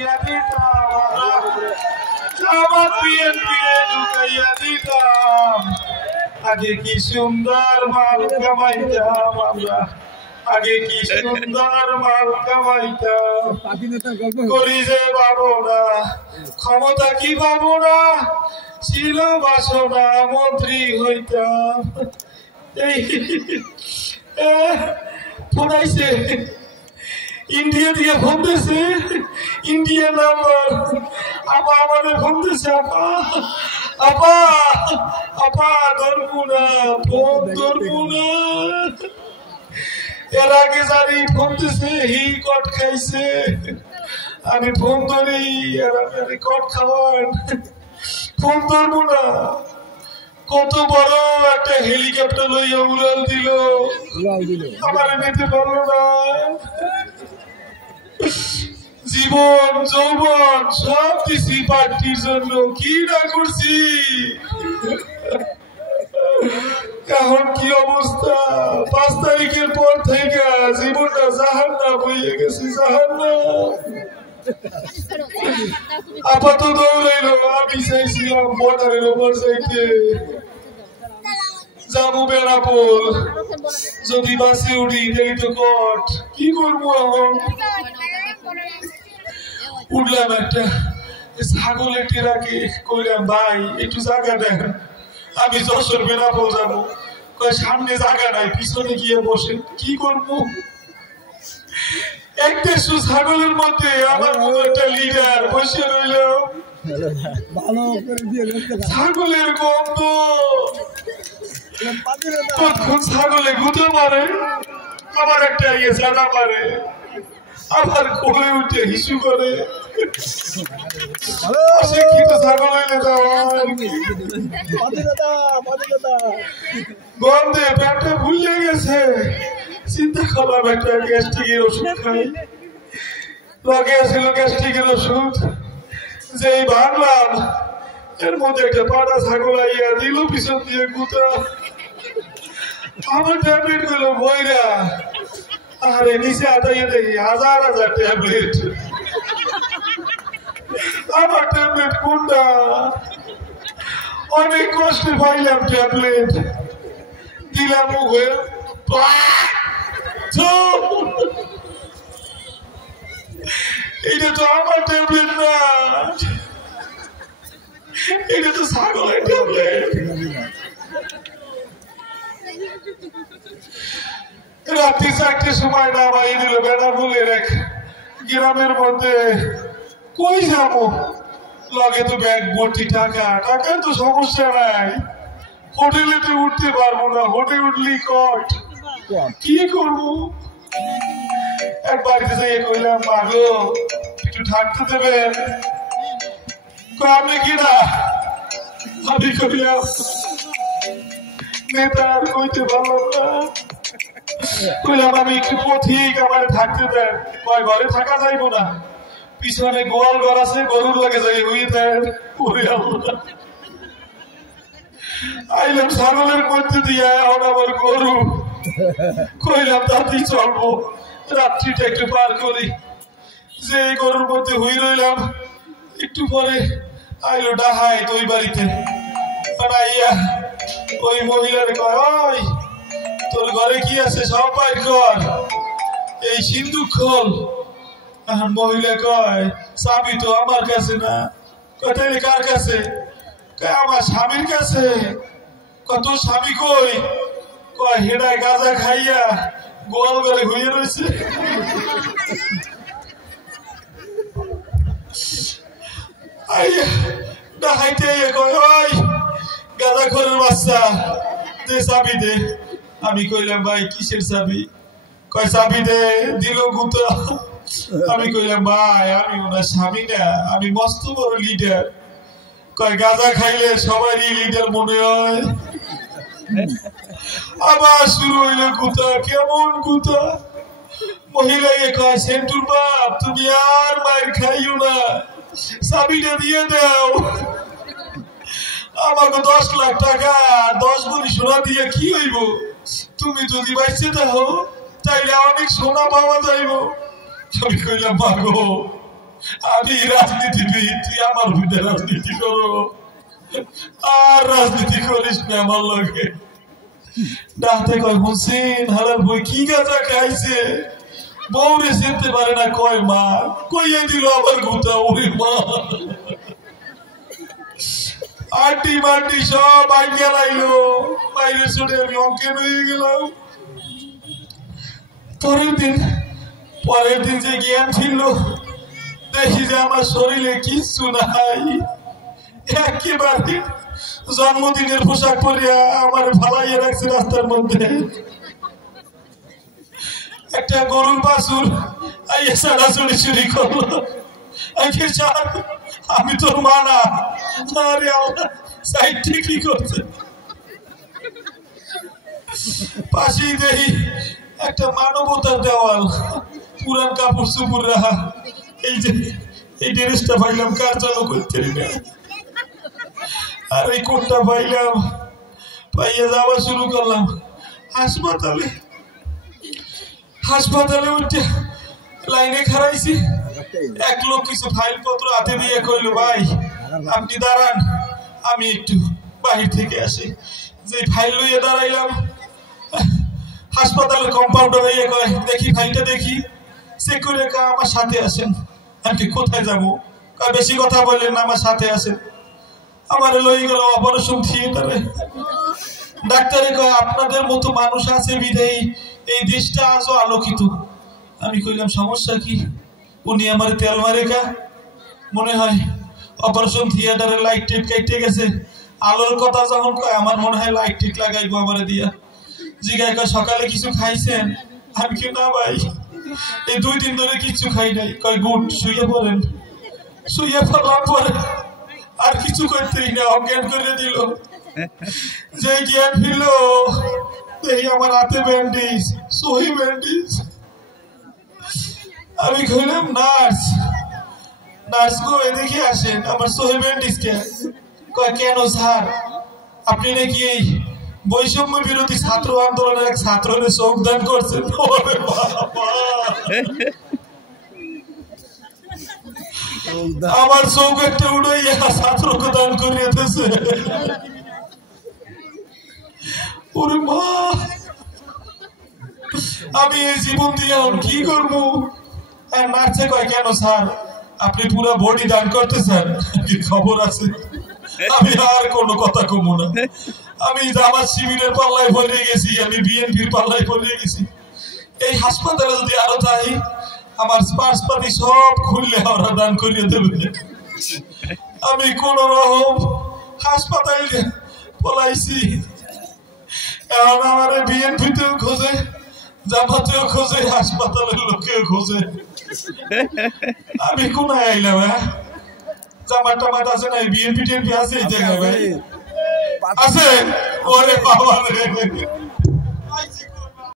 ঢুকাইয়া দিতাম জামাত বিএনপিরে ঢুকাইয়া দিতাম আগে কি সুন্দর মাল কামাইতাম আমরা আগে কি সুন্দর মাল কামাইতাম করি যে পাবো না ক্ষমতা কি পাবো না ছিল বাসনা মন্ত্রী হইতাম এই ফোন আইছে ইন্ডিয়া দিয়ে ফোন দিয়েছে ইন্ডিয়া নাম্বার আপা আমাদের ফোন দিয়েছে আপা আপা আপা ধরবো না ফোন ধরবো না এর আগে জানি ফোন দিয়েছে হি কট খাইছে আমি ফোন ধরি আর আমি কট খাওয়ান ফোন ধরবো না কত বড় একটা হেলিকপ্টার লইয়া উড়াল দিল আমার নিতে পারলো না জীবন যৌবন সব দিছি পার্টির জন্য কি না করছি এখন কি অবস্থা 5 তারিখের পর থেকে জীবনটা জাহান্নাম হয়ে গেছে জাহান্নাম আপাতত দৌড়াইলো আমি চাইছিলাম বর্ডারের ওপর যাইতে যাবো বেড়াপোল যদি বাসে উঠি তাই তো কট কি করবো এখন উঠলাম একটা ছাগলের টেরাকে কইলাম ভাই একটু জায়গা দেন আমি যশোর বেড়াপোল যাবো সামনে জায়গা নাই পিছনে গিয়ে বসে কি করবো একটা ছাগলের মধ্যে আমার মতো একটা লিডার বসে রইল ছাগলের গন্ধ তখন ছাগলে গুঁতো মারে আবার একটা ইয়ে জানা মারে আবার কোলে উঠে হিসু করে শিক্ষিত ছাগল হইলে গন্ধে পেটটা ভুলে গেছে চিন্তা করলাম একটা গ্যাস্ট্রিকের ওষুধ খাই লগে ছিল গ্যাস্ট্রিকের ওষুধ যেই ভাবলাম এর মধ্যে একটা পাটা ছাগল আইয়া দিল পিছন দিয়ে গুতা আমার ট্যাবলেট গুলো বইরা আরে নিচে আটাইয়া দেখি হাজার হাজার ট্যাবলেট আমার ট্যাবলেট কোনটা অনেক কষ্টে পাইলাম ট্যাবলেট দিলাম মুখে এটা তো আমার ট্যাবলেট না এটা তো ছাগলের ট্যাবলেট রাত্রি 4টার সময় নামাই দিল বেড়াপুলের এক গ্রামের মধ্যে কই যাবো লগে তো ব্যাগ ভর্তি টাকা টাকার তো সমস্যা নাই হোটেলে তো উঠতে পারবো না হোটেল উঠলি কট কি করবো এক বাড়িতে যাই কইলাম মাগো একটু থাকতে দেবেন আমি কিনা আমি কইলাম নেতা আর কইতে পারলাম না কইলাম আমি একটু পথিক আমার থাকতে দেন কয় ঘরে থাকা যাইবো না পিছনে গোয়াল ঘর আছে গরুর লাগে যাই হইয়ে দেন আইলাম ছাগলের মধ্যে দিয়ে এখন আমার গরু কইলাম তাতেই চলবো রাত্রিটা একটু পার করি যে গরুর মধ্যে হই রইলাম একটু পরে আইলো ডাহাই ওই বাড়িতে আইয়া ওই মহিলারে কয় ওই তোর ঘরে কি আছে সব বাইর কর এই সিন্ধুক খোল মহিলা কয় চাবি তো আমার কাছে না কয় কার কাছে কয় আমার স্বামীর কাছে কত স্বামী কই কয় হেডায় গাঁজা খাইয়া গোয়াল ঘরে হয়ে রয়েছে ডাহাইতে কয় ওই গাঁজা খোরের বাচ্চা দে চাবি দে আমি কইলাম ভাই কিসের চাবি কয় চাবি দে দিল গুতো আমি কইলাম ভাই আমি ওনার স্বামী না আমি মস্ত বড় লিডার কয় গাঁজা খাইলে সবারই লিডার মনে হয় আবার শুরু হইলো গুতা কেমন গুতা মহিলা কয় সেন্টুর বাপ তুমি আর মায়ের খাইও না চাবিটা দিয়ে দাও আমাকে 10 লাখ টাকা 10 ভরি সোনা দিয়ে কি হইব তুমি যদি বাইচে দাও তাইলে অনেক সোনা পাওয়া যাইব আমি কইলাম মাগো আমি রাজনীতিবিদ, তুই আমার বিরুদ্ধে রাজনীতি করো, আর রাজনীতি করিস না আমার লগে। ডাকতে কয় হোসেন হালার বই কি গাঁজা খাইছে, বউরে চিনতে পারে না, কয় মা, কইয়ে দিল আবার গুতা, ওরে মা। আন্টি মান্টি সব আইডিয়া লাইলো, বাইরে শুনে আমি অজ্ঞান হয়ে গেলাম। পরের দিন যে জ্ঞান ছিল, দেখি যে আমার শরীরে কিচ্ছু নাই, একেবারে জন্মদিনের পোশাক পরিয়া আমার ফালাইয়া রাখছে রাস্তার মধ্যে। একটা গরুর বাছুর আইয়া ছাড়াছড়ি চুরি করলো। আমি তোর মানা, আরে আল্লাহ সাইড ঠিকই করছে। পাশেই দেখি একটা মানবতার দেওয়াল, পুরান কাপড় চুপুর রাখা। এই যে এই ড্রেসটা পাইলাম কার চালু করতে না, আর এই কোটটা পাইলাম, পাইয়া যাওয়া শুরু করলাম হাসপাতালে। হাসপাতালে উঠে লাইনে খারাইছি। এক লোক কিছু ফাইল পত্র হাতে দিয়ে কইল, ভাই আপনি দাঁড়ান, আমি একটু বাহির থেকে আসি। যে ফাইল লইয়ে দাঁড়াইলাম, হাসপাতালের কম্পাউন্ডার ইয়ে কয়, দেখি ফাইলটা দেখি। চেক করে আমার সাথে আসেন। আমি কোথায় যাবো? বেশি কথা বললেন না, আমার সাথে আসেন। আমার লই গেল অপারেশন থিয়েটারে। ডাক্তারে কয়, আপনাদের মতো মানুষ আছে বিধায় এই দেশটা আজও আলোকিত। আমি কইলাম সমস্যা কি? উনি আমার তেল মারে কা, মনে হয় অপারেশন থিয়েটারে লাইট টিট কেটে গেছে। আলোর কথা যখন কয়, আমার মনে হয় লাইট টিট লাগাইবো আমার দিয়া। জিগায় কয়, সকালে কিছু খাইছেন? আমি কি না ভাই, এই 2 দিন ধরে কিছু খাই নাই। কয় গুড, শুয়ে পড়েন। শুয়ে পড়লাম, পরে আর কিছু করতেই না, অজ্ঞান করে দিল। যে জ্ঞান ফিরল, এই আমার হাতে ব্যান্ডেজ, সহি ব্যান্ডেজ। আমি কইলাম, নার্স নার্স গো এদিকে আসেন, আমার সহি ব্যান্ডেজ কে? কয় কেন স্যার, আপনি নাকি এই বৈষম্য বিরোধী ছাত্র আন্দোলনের এক ছাত্রের যোগদান করছেন? আমার চোখ একটা উড়াইয়া ছাত্রকে দান করিয়েছে। ওরে মা, আমি এই জীবন দিয়ে কি করবো? আর নার্সে কয়, কেন স্যার আপনি পুরো বডি দান করতেছেন? কি খবর আছে? আমি আর কোনো কথা কমু না। আমি জামাত শিবিরের পাল্লায় পড়ে গেছি, আমি বিএনপির পাল্লায় পড়ে গেছি। এই হাসপাতালে যদি আরো যাই, আমার পার্সপাতি সব খুললে ওরা দান করিয়ে দেবে। আমি কোন রকম হাসপাতালে পলাইছি। এখন আমার বিএনপিতেও খোঁজে, জামাতেও খোঁজে, হাসপাতালের লোকেও খোঁজে। আমি কোনায় আইলাম? জামাত টামাত আছে না? বিএনপি টিএনপি আছে এই জায়গায় ভাই? আছে? ওরে বাবা রে।